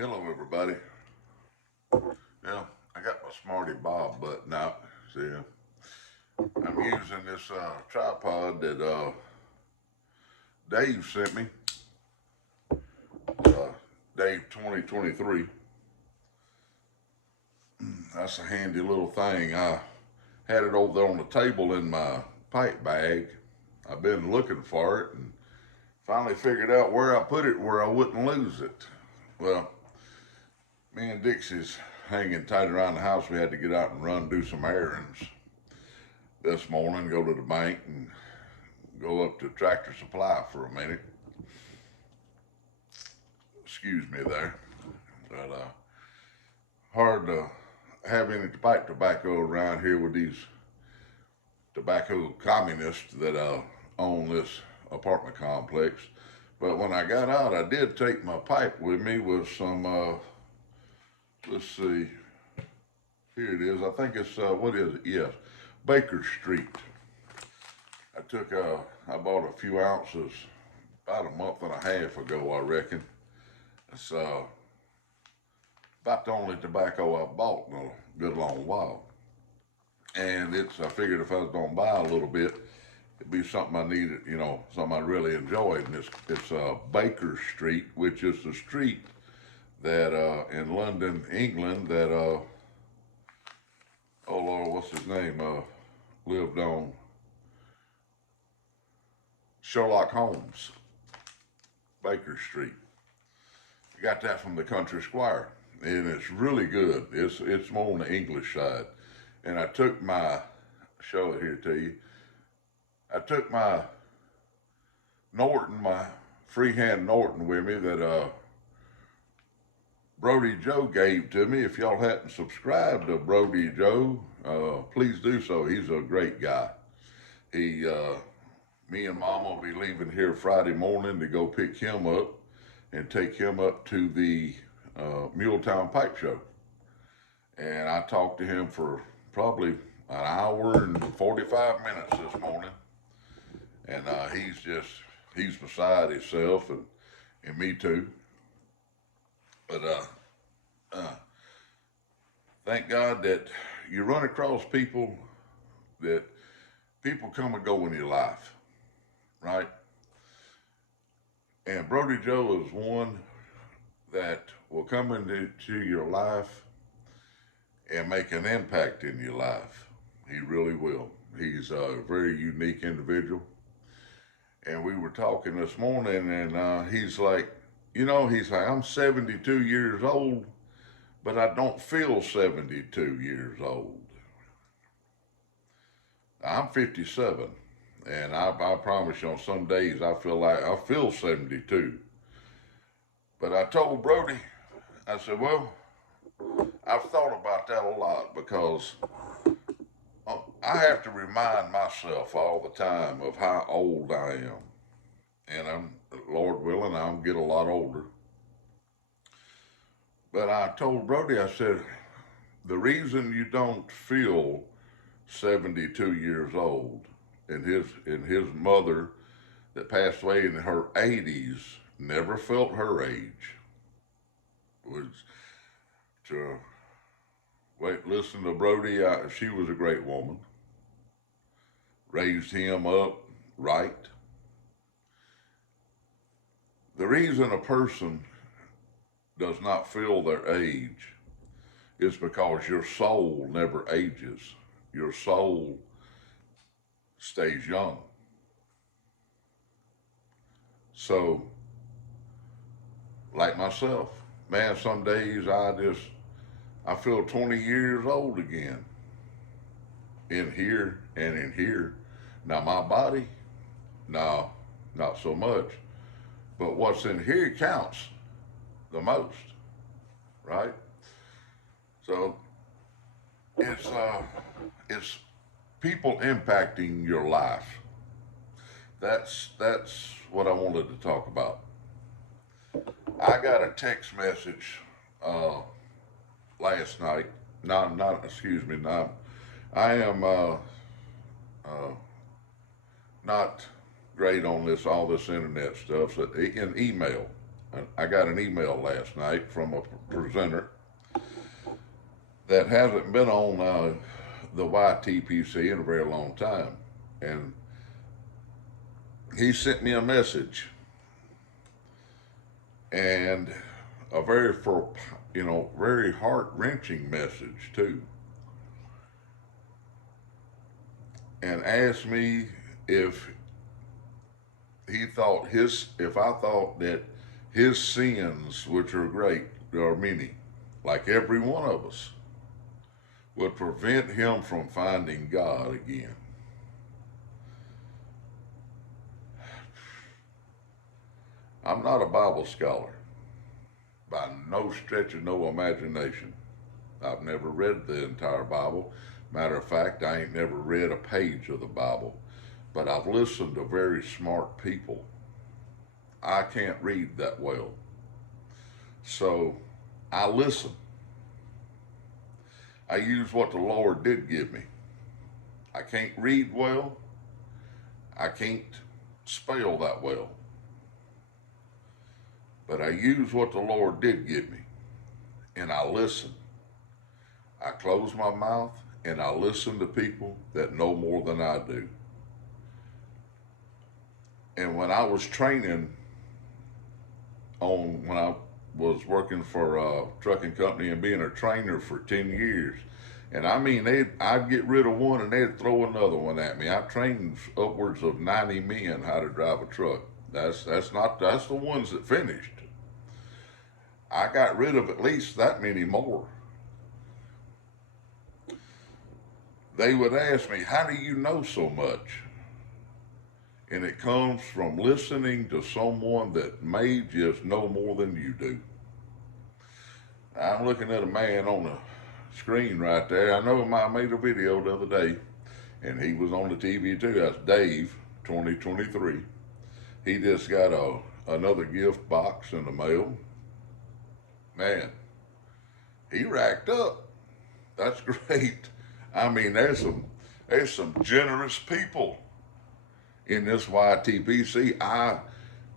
Hello, everybody. Yeah, I got my Smarty Bob button out. See, I'm using this tripod that Dave sent me. Uh, Dave 2023. That's a handy little thing. I had it over there on the table in my pipe bag. I've been looking for it and finally figured out where I put it where I wouldn't lose it. Well, me and Dixie's hanging tight around the house. We had to get out and run, do some errands this morning, go to the bank and go up to Tractor Supply for a minute. Excuse me there. But hard to have any pipe tobacco around here with these tobacco communists that own this apartment complex. But when I got out, I did take my pipe with me with some, let's see, here it is. I think it's, what is it? Yes, Baker Street. I bought a few ounces about a month and a half ago, I reckon. It's about the only tobacco I've bought in a good long while. And I figured if I was gonna buy a little bit, it'd be something I needed, something I really enjoyed. And it's Baker Street, which is the street that in London, England, that oh Lord, what's his name? Lived on Sherlock Holmes, Baker Street. I got that from the Country Squire, and it's really good. It's more on the English side. And I took show it here to you. I took my Norton, my freehand Norton with me that Brody Joe gave to me. If y'all hadn't subscribed to Brody Joe, please do so. He's a great guy. Me and Mom will be leaving here Friday morning to go pick him up and take him up to the Muletown Pipe Show. And I talked to him for probably an hour and 45 minutes this morning. And he's beside himself, and me too. But thank God that you run across people come and go in your life, right? And Brody Joe is one that will come into your life and make an impact in your life. He really will. He's a very unique individual. And we were talking this morning, and he's like, I'm 72 years old, but I don't feel 72 years old. I'm 57, and I promise you, on some days I feel 72. But I told Brody, I said, well, I've thought about that a lot because I have to remind myself all the time of how old I am. And Lord willing, I'll get a lot older. But I told Brody, I said, the reason you don't feel 72 years old, and his mother that passed away in her 80s never felt her age, was to listen to Brody. She was a great woman, raised him up right. The reason a person does not feel their age is because your soul never ages. Your soul stays young. So, like myself, man, some days I feel 20 years old again. In here and in here. Now my body, no, not so much. But what's in here counts the most, right? So it's people impacting your life. That's what I wanted to talk about. I got a text message last night. Not excuse me. Not I am not great on all this internet stuff. So in email, I got an email last night from a presenter that hasn't been on the YTPC in a very long time, and he sent me a message, and a very heart wrenching message too, and asked me if if I thought that his sins, which are great, are many, like every one of us, would prevent him from finding God again. I'm not a Bible scholar by no stretch of no imagination. I've never read the entire Bible. Matter of fact, I ain't never read a page of the Bible, but I've listened to very smart people. I can't read that well. So I listen. I use what the Lord did give me. I can't read well. I can't spell that well. But I use what the Lord did give me. And I listen. I close my mouth and I listen to people that know more than I do. And when I was when I was working for a trucking company and being a trainer for 10 years, and I mean, I'd get rid of one and they'd throw another one at me. I trained upwards of 90 men how to drive a truck. That's the ones that finished. I got rid of at least that many more. They would ask me, how do you know so much? And it comes from listening to someone that may just know more than you do. I'm looking at a man on the screen right there. I know I made a video the other day, and he was on the TV too. That's Dave, 2023. He just got another gift box in the mail. Man, he racked up. That's great. I mean, there's some generous people in this YTPC.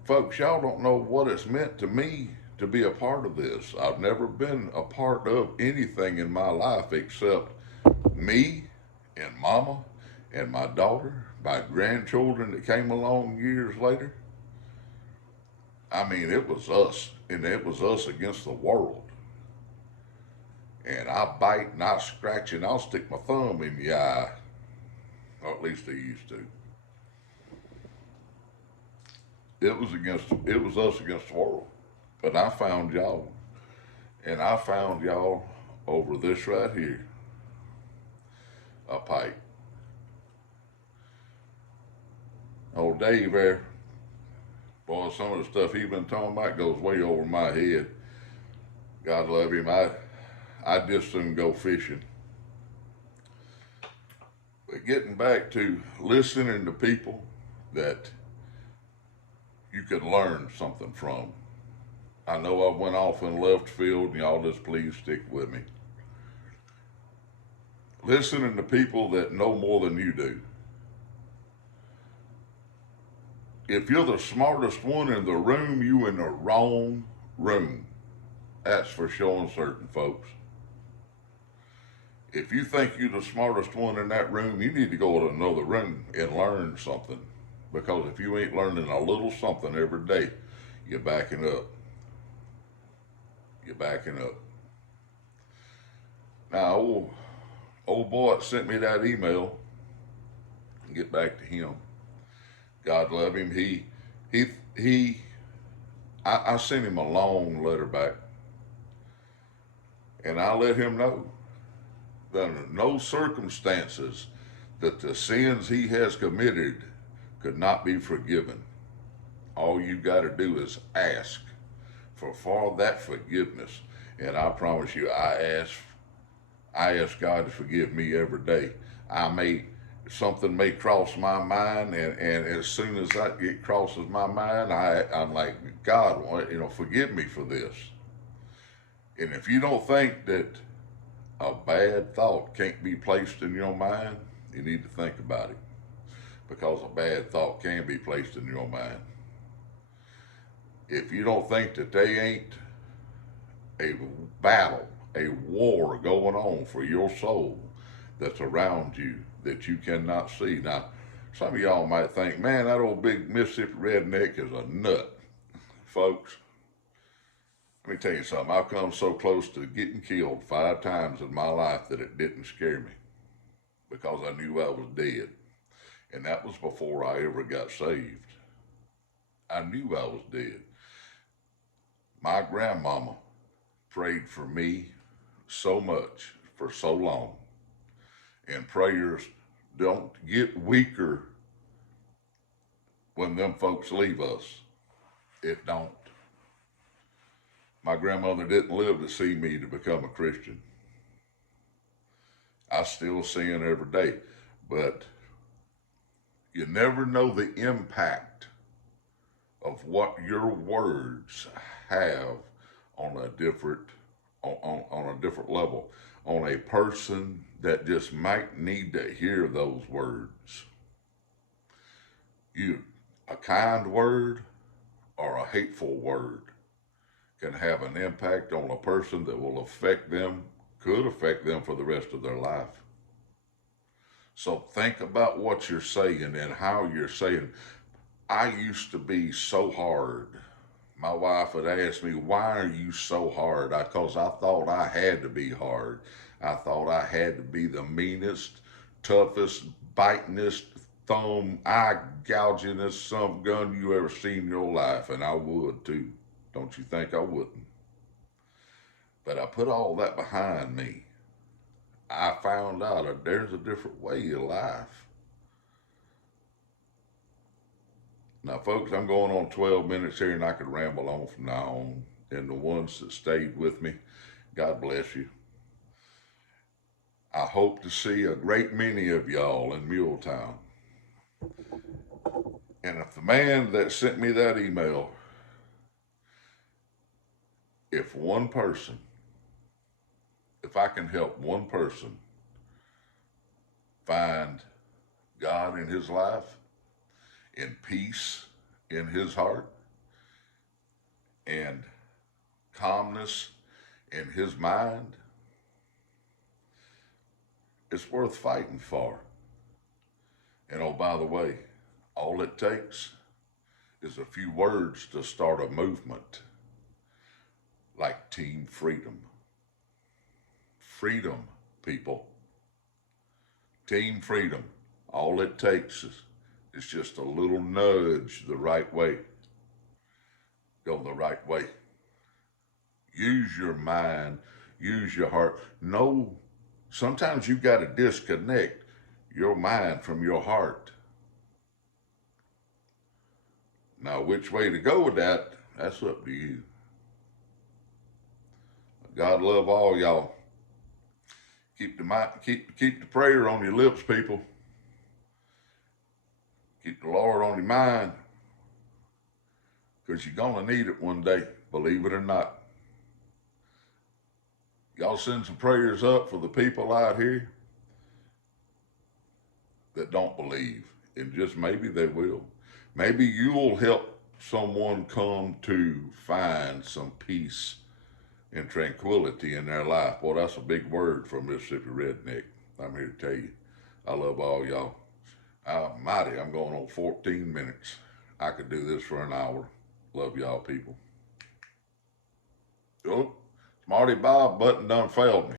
Folks, y'all don't know what it's meant to me to be a part of this. I've never been a part of anything in my life except me and mama and my daughter, my grandchildren that came along years later. I mean, it was us, and it was us against the world. And I bite and I scratch and I'll stick my thumb in the eye. Or at least I used to. It was us against the world. But I found y'all. And I found y'all over this right here. A pipe. Old Dave there, boy, some of the stuff he's been talking about goes way over my head. God love him. I just soon go fishing. But getting back to listening to people that you can learn something from. I know I went off in left field, and y'all just please stick with me. Listening to people that know more than you do. If you're the smartest one in the room, you in the wrong room. That's for sure and certain, folks. If you think you're the smartest one in that room, you need to go to another room and learn something. Because if you ain't learning a little something every day, you're backing up. You're backing up. Now, old boy that sent me that email, get back to him. God love him. I sent him a long letter back. And I let him know that under no circumstances that the sins he has committed could not be forgiven. All you got to do is ask for that forgiveness. And I promise you, I ask God to forgive me every day. Something may cross my mind, and as soon as it crosses my mind, I'm like, God, forgive me for this. And if you don't think that a bad thought can't be placed in your mind, you need to think about it. Because a bad thought can be placed in your mind. If you don't think that they ain't a battle, a war going on for your soul that's around you that you cannot see. Now, some of y'all might think, man, that old big Mississippi redneck is a nut. Folks, let me tell you something. I've come so close to getting killed 5 times in my life that it didn't scare me because I knew I was dead. And that was before I ever got saved. I knew I was dead. My grandmama prayed for me so much for so long. And prayers don't get weaker when them folks leave us. It don't. My grandmother didn't live to see me to become a Christian. I still sin every day. But you never know the impact of what your words have on a different on a different level, on a person that just might need to hear those words. A kind word or a hateful word can have an impact on a person that will affect them, could affect them for the rest of their life. So think about what you're saying and how you're saying. I used to be so hard. My wife would ask me, why are you so hard? Because I thought I had to be hard. I thought I had to be the meanest, toughest, bitingest, thumb, eye gougingest some gun you ever seen in your life. And I would too. Don't you think I wouldn't? But I put all that behind me. I found out that there's a different way of life. Now, folks, I'm going on 12 minutes here, and I could ramble on from now on. And the ones that stayed with me, God bless you. I hope to see a great many of y'all in Muletown. And if the man that sent me that email, if I can help one person find God in his life, in peace in his heart, and calmness in his mind, it's worth fighting for. And oh, by the way, all it takes is a few words to start a movement like Team Freedom. Freedom, people. Team Freedom. All it takes is just a little nudge the right way. Go the right way. Use your mind. Use your heart. No, sometimes you got to disconnect your mind from your heart. Now, which way to go with that, that's up to you. God love all y'all. Keep the prayer on your lips, people. Keep the Lord on your mind, because you're going to need it one day, believe it or not. Y'all send some prayers up for the people out here that don't believe, and just maybe they will. Maybe you'll help someone come to find some peace and tranquility in their life. Boy, that's a big word for Mississippi redneck. I'm here to tell you, I love all y'all. Mighty, I'm going on 14 minutes. I could do this for an hour. Love y'all, people. Oh, Smarty Bob button done failed me.